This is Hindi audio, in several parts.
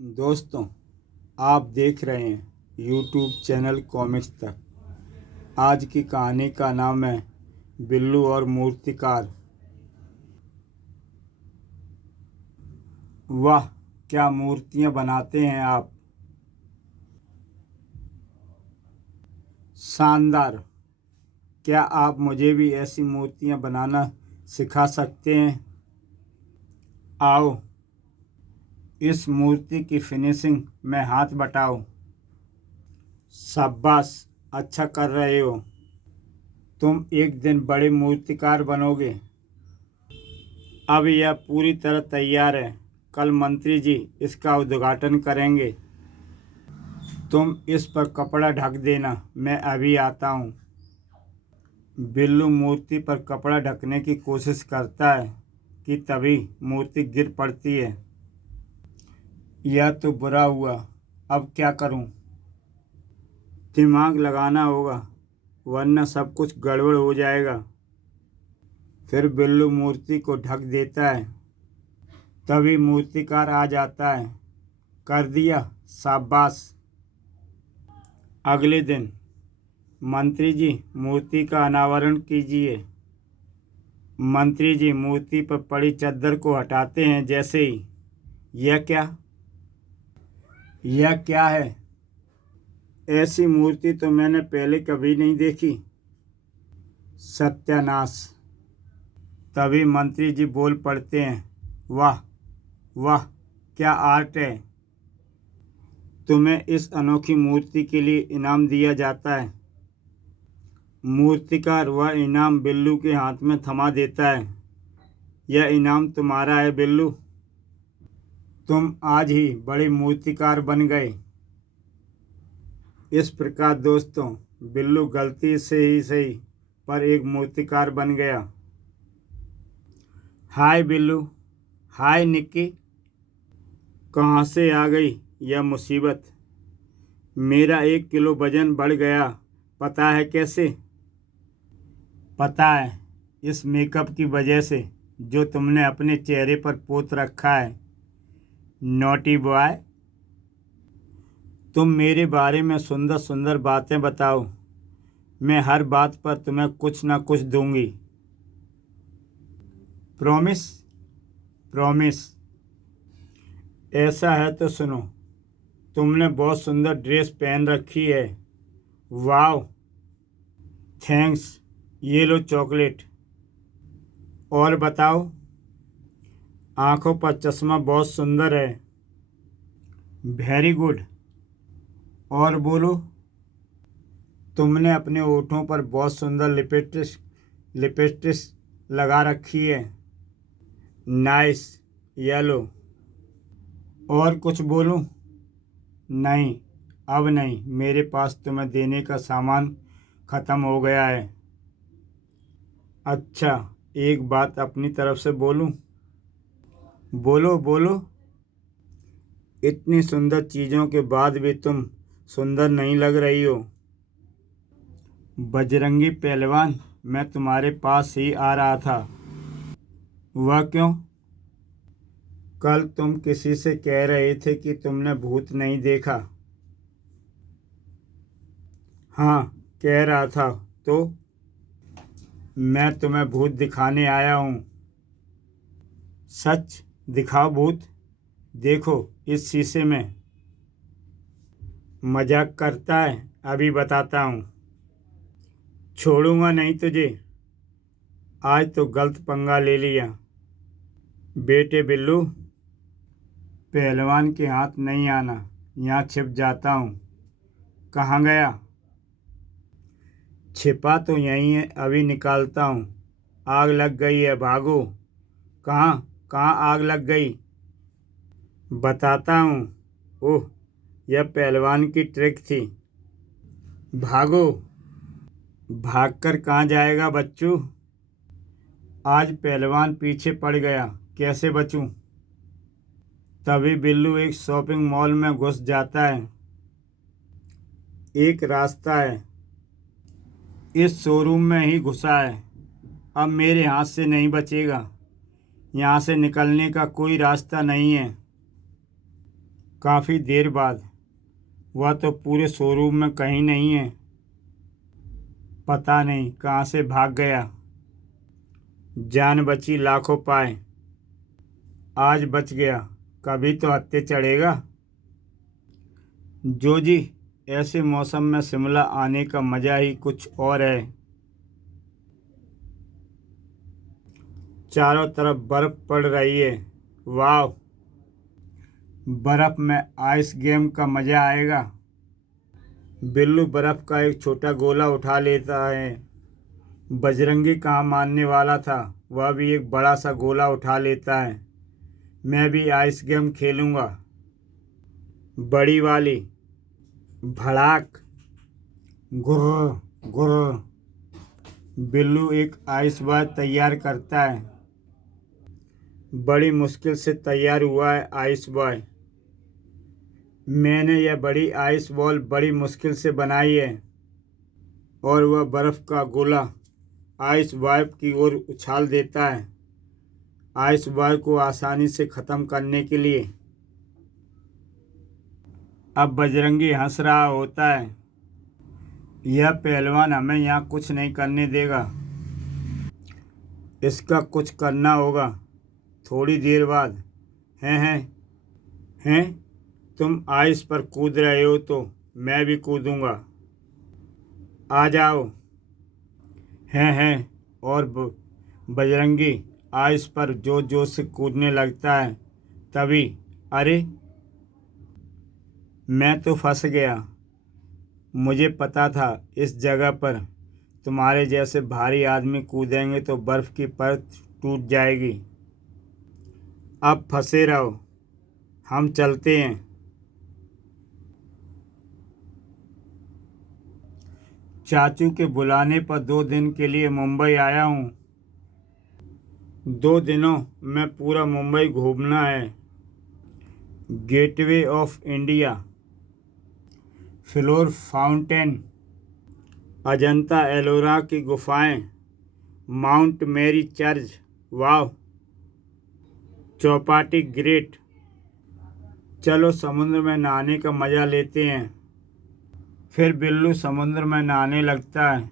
दोस्तों, आप देख रहे हैं यूट्यूब चैनल कॉमिक्स तक। आज की कहानी का नाम है बिल्लू और मूर्तिकार। वाह, क्या मूर्तियां बनाते हैं आप! शानदार! क्या आप मुझे भी ऐसी मूर्तियां बनाना सिखा सकते हैं? आओ, इस मूर्ति की फिनिशिंग में हाथ बटाओ। शाबाश, अच्छा कर रहे हो। तुम एक दिन बड़े मूर्तिकार बनोगे। अब यह पूरी तरह तैयार है। कल मंत्री जी इसका उद्घाटन करेंगे। तुम इस पर कपड़ा ढक देना, मैं अभी आता हूँ। बिल्लू मूर्ति पर कपड़ा ढकने की कोशिश करता है कि तभी मूर्ति गिर पड़ती है। यह तो बुरा हुआ, अब क्या करूँ? दिमाग लगाना होगा, वरना सब कुछ गड़बड़ हो जाएगा। फिर बिल्लू मूर्ति को ढक देता है। तभी मूर्तिकार आ जाता है। कर दिया, शाबाश। अगले दिन, मंत्री जी मूर्ति का अनावरण कीजिए। मंत्री जी मूर्ति पर पड़ी चद्दर को हटाते हैं। जैसे ही, यह क्या है? ऐसी मूर्ति तो मैंने पहले कभी नहीं देखी। सत्यानाश! तभी मंत्री जी बोल पड़ते हैं, वाह वाह, क्या आर्ट है! तुम्हें इस अनोखी मूर्ति के लिए इनाम दिया जाता है। मूर्तिकार वह इनाम बिल्लू के हाथ में थमा देता है। यह इनाम तुम्हारा है बिल्लू। तुम आज ही बड़े मूर्तिकार बन गए। इस प्रकार दोस्तों, बिल्लू गलती से ही सही पर एक मूर्तिकार बन गया। हाय बिल्लू, हाय निक्की। कहाँ से आ गई यह मुसीबत? मेरा 1 किलो वजन बढ़ गया। पता है कैसे? पता है, इस मेकअप की वजह से जो तुमने अपने चेहरे पर पोत रखा है। Naughty boy. तुम मेरे बारे में सुंदर सुंदर बातें बताओ। मैं हर बात पर तुम्हें कुछ ना कुछ दूंगी। प्रॉमिस? प्रॉमिस। ऐसा है तो सुनो, तुमने बहुत सुंदर ड्रेस पहन रखी है। वाह, थैंक्स। ये लो चॉकलेट। और बताओ। आंखों पर चश्मा बहुत सुंदर है। Very good. और बोलो। तुमने अपने होठों पर बहुत सुंदर लिपस्टिक लिपस्टिक लगा रखी है। नाइस। येलो। और कुछ बोलूं? नहीं, अब नहीं। मेरे पास तुम्हें देने का सामान ख़त्म हो गया है। अच्छा, एक बात अपनी तरफ से बोलूं? बोलो बोलो। इतनी सुंदर चीज़ों के बाद भी तुम सुंदर नहीं लग रही हो। बजरंगी पहलवान, मैं तुम्हारे पास ही आ रहा था। वह क्यों? कल तुम किसी से कह रहे थे कि तुमने भूत नहीं देखा। हाँ, कह रहा था। तो मैं तुम्हें भूत दिखाने आया हूँ। सच? दिखाओ भूत। देखो इस शीशे में। मजाक करता है? अभी बताता हूँ। छोड़ूंगा नहीं तुझे। आज तो गलत पंगा ले लिया। बेटे बिल्लू, पहलवान के हाथ नहीं आना। यहाँ छिप जाता हूँ। कहाँ गया? छिपा तो यहीं है, अभी निकालता हूँ। आग लग गई है, भागो। कहाँ? कहाँ आग लग गई? बताता हूँ। ओह, यह पहलवान की ट्रिक थी। भागो। भागकर कहाँ जाएगा बच्चू? आज पहलवान पीछे पड़ गया, कैसे बचूं? तभी बिल्लू एक शॉपिंग मॉल में घुस जाता है। एक रास्ता है, इस शोरूम में ही घुसा है। अब मेरे हाथ से नहीं बचेगा। यहाँ से निकलने का कोई रास्ता नहीं है। काफ़ी देर बाद। वह तो पूरे शोरूम में कहीं नहीं है। पता नहीं कहाँ से भाग गया। जान बची लाखों पाए। आज बच गया, कभी तो हत्थे चढ़ेगा। जो जी, ऐसे मौसम में शिमला आने का मज़ा ही कुछ और है। चारों तरफ बर्फ़ पड़ रही है। वाह, बर्फ़ में आइस गेम का मज़ा आएगा। बिल्लू बर्फ़ का एक छोटा गोला उठा लेता है। बजरंगी कहाँ मानने वाला था, वह भी एक बड़ा सा गोला उठा लेता है। मैं भी आइस गेम खेलूँगा। बड़ी वाली। भड़ाक। गुर्र गुर्र। बिल्लू एक आइस बॉल तैयार करता है। बड़ी मुश्किल से तैयार हुआ है आइस बॉय। मैंने यह बड़ी आइस बॉल बड़ी मुश्किल से बनाई है। और वह बर्फ़ का गोला आइस बॉय की ओर उछाल देता है, आइस बॉय को आसानी से ख़त्म करने के लिए। अब बजरंगी हंस रहा होता है। यह पहलवान हमें यहाँ कुछ नहीं करने देगा। इसका कुछ करना होगा थोड़ी देर बाद। हैं, तुम आइस पर कूद रहे हो तो मैं भी कूदूंगा। आ जाओ। हैं। और बजरंगी आइस पर जोर जोर से कूदने लगता है। तभी, अरे, मैं तो फंस गया। मुझे पता था इस जगह पर तुम्हारे जैसे भारी आदमी कूदेंगे तो बर्फ़ की परत टूट जाएगी। अब फंसे रहो, हम चलते हैं। चाचू के बुलाने पर 2 दिन के लिए मुंबई आया हूँ। 2 दिनों में पूरा मुंबई घूमना है। Gateway of India, floor fountain, Ajanta Ellora की गुफाएं, माउंट मैरी चर्च, वाह, चौपाटी ग्रेट। चलो समुद्र में नहाने का मज़ा लेते हैं। फिर बिल्लू समुद्र में नहाने लगता है।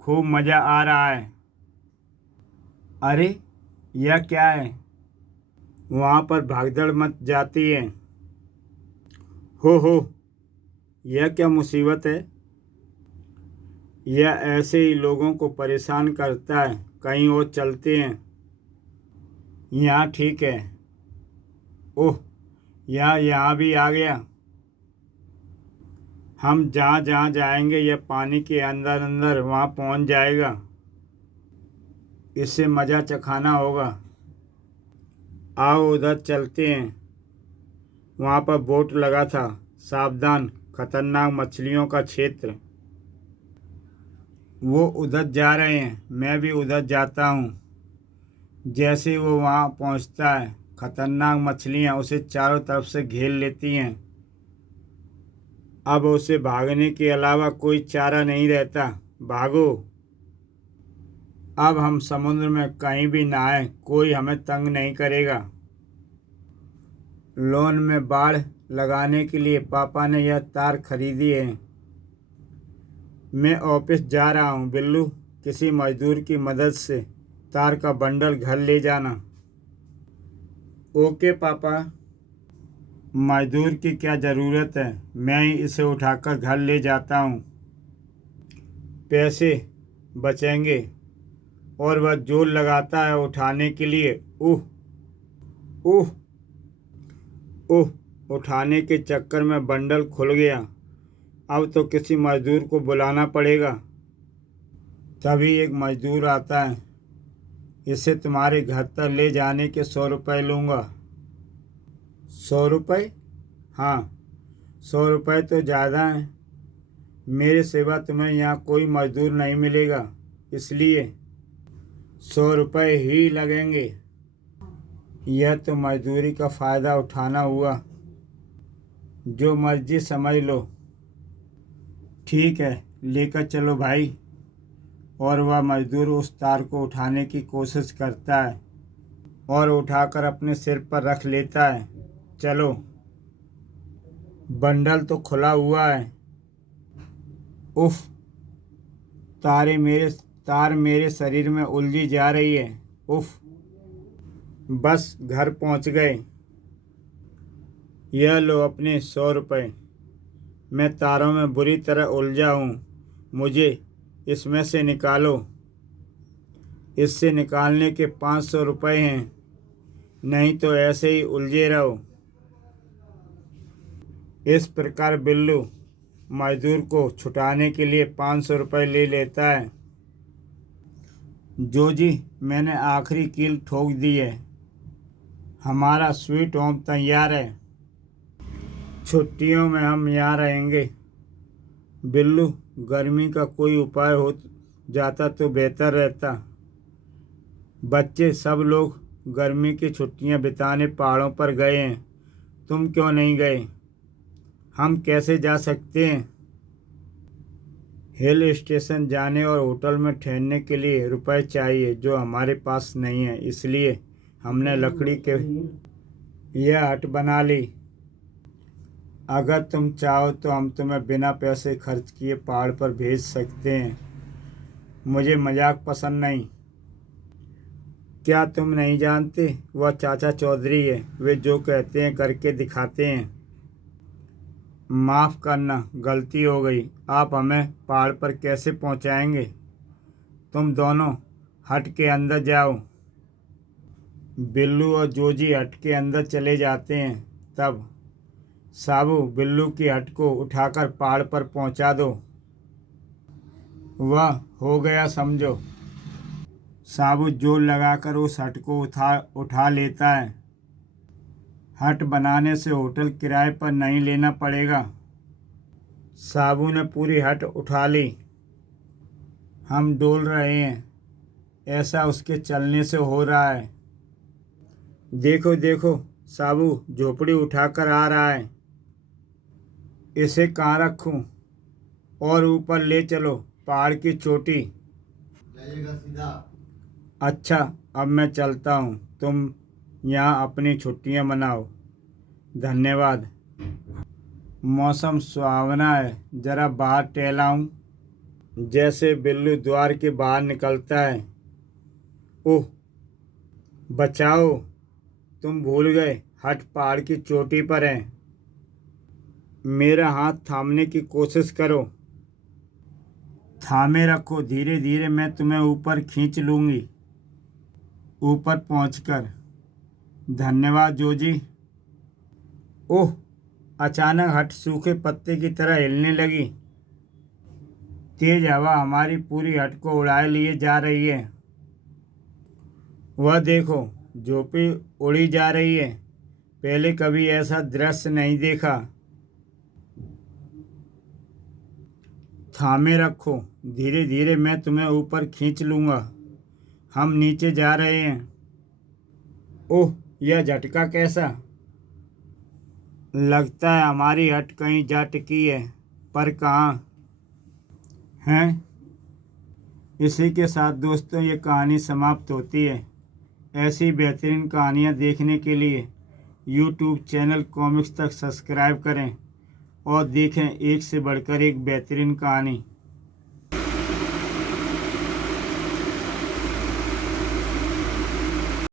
खूब मज़ा आ रहा है। अरे, यह क्या है? वहाँ पर भागदड़ मच जाती है। हो, यह क्या मुसीबत है? यह ऐसे ही लोगों को परेशान करता है। कहीं और चलते हैं। यहाँ ठीक है। ओह, यहाँ भी आ गया। हम जहाँ जहाँ जाएंगे यह पानी के अंदर अंदर वहाँ पहुँच जाएगा। इससे मज़ा चखाना होगा। आओ उधर चलते हैं। वहाँ पर बोट लगा था। सावधान, खतरनाक मछलियों का क्षेत्र। वो उधर जा रहे हैं, मैं भी उधर जाता हूँ। जैसे ही वो वहाँ पहुँचता है, खतरनाक मछलियाँ उसे चारों तरफ से घेर लेती हैं। अब उसे भागने के अलावा कोई चारा नहीं रहता। भागो। अब हम समुद्र में कहीं भी नहाएं, कोई हमें तंग नहीं करेगा। लोन में बाड़ लगाने के लिए पापा ने यह तार खरीदी है। मैं ऑफिस जा रहा हूँ बिल्लू, किसी मजदूर की मदद से तार का बंडल घर ले जाना। ओके पापा। मजदूर की क्या ज़रूरत है, मैं ही इसे उठाकर घर ले जाता हूँ। पैसे बचेंगे। और वह जोर लगाता है उठाने के लिए। उह उह उह। उठाने के चक्कर में बंडल खुल गया। अब तो किसी मजदूर को बुलाना पड़ेगा। तभी एक मजदूर आता है। इसे तुम्हारे घर तक ले जाने के 100 रुपये लूँगा। 100 रुपये? हाँ, 100 रुपये तो ज़्यादा हैं। मेरे सिवा तुम्हें यहाँ कोई मजदूर नहीं मिलेगा, इसलिए 100 रुपये ही लगेंगे। यह तो मजदूरी का फ़ायदा उठाना हुआ। जो मर्जी समझ लो। ठीक है, लेकर चलो भाई। और वह मजदूर उस तार को उठाने की कोशिश करता है और उठाकर अपने सिर पर रख लेता है। चलो। बंडल तो खुला हुआ है। उफ, तार मेरे शरीर में उलझी जा रही है। उफ, बस घर पहुंच गए। यह लो अपने 100 रुपये। मैं तारों में बुरी तरह उलझा हूँ, मुझे इसमें से निकालो। इससे निकालने के 500 रुपये हैं, नहीं तो ऐसे ही उलझे रहो। इस प्रकार बिल्लू मजदूर को छुटाने के लिए 500 रुपये ले लेता है। जोजी, मैंने आखिरी कील ठोक दी है। हमारा स्वीट होम तैयार है। छुट्टियों में हम यहाँ रहेंगे। बिल्लू, गर्मी का कोई उपाय हो जाता तो बेहतर रहता। बच्चे सब लोग गर्मी की छुट्टियां बिताने पहाड़ों पर गए हैं, तुम क्यों नहीं गए? हम कैसे जा सकते हैं? हिल स्टेशन जाने और होटल में ठहरने के लिए रुपए चाहिए जो हमारे पास नहीं है, इसलिए हमने लकड़ी के यह हट बना ली। अगर तुम चाहो तो हम तुम्हें बिना पैसे खर्च किए पहाड़ पर भेज सकते हैं। मुझे मजाक पसंद नहीं। क्या तुम नहीं जानते, वह चाचा चौधरी है। वे जो कहते हैं करके दिखाते हैं। माफ़ करना, गलती हो गई। आप हमें पहाड़ पर कैसे पहुंचाएंगे? तुम दोनों हट के अंदर जाओ। बिल्लू और जोजी हट के अंदर चले जाते हैं। तब साबू, बिल्लू की हट को उठाकर पहाड़ पर पहुंचा दो। वह हो गया समझो। साबू जोर लगाकर उस हट को उठा लेता है। हट बनाने से होटल किराए पर नहीं लेना पड़ेगा। साबू ने पूरी हट उठा ली। हम डोल रहे हैं, ऐसा उसके चलने से हो रहा है। देखो देखो, साबू झोपड़ी उठाकर आ रहा है। इसे कहाँ रखूं? और ऊपर ले चलो, पहाड़ की चोटी। जाइएगा सीधा। अच्छा, अब मैं चलता हूँ। तुम यहाँ अपनी छुट्टियाँ मनाओ। धन्यवाद। मौसम सुहावना है, जरा बाहर टहलाऊं। जैसे बिल्लू द्वार के बाहर निकलता है। ओह, बचाओ, तुम भूल गए हट पहाड़ की चोटी पर है। मेरा हाथ थामने की कोशिश करो। थामे रखो, धीरे धीरे मैं तुम्हें ऊपर खींच लूँगी। ऊपर पहुंचकर। धन्यवाद जोजी। ओह, अचानक हट सूखे पत्ते की तरह हिलने लगी। तेज हवा हमारी पूरी हट को उड़ाए लिए जा रही है। वह देखो, झोपड़ी उड़ी जा रही है। पहले कभी ऐसा दृश्य नहीं देखा। थामे रखो, धीरे धीरे मैं तुम्हें ऊपर खींच लूँगा। हम नीचे जा रहे हैं। ओह, यह झटका कैसा? लगता है हमारी हट कहीं जा टिकी है, पर कहाँ है? इसी के साथ दोस्तों ये कहानी समाप्त होती है। ऐसी बेहतरीन कहानियाँ देखने के लिए यूट्यूब चैनल कॉमिक्स तक सब्सक्राइब करें और देखें एक से बढ़कर एक बेहतरीन कहानी।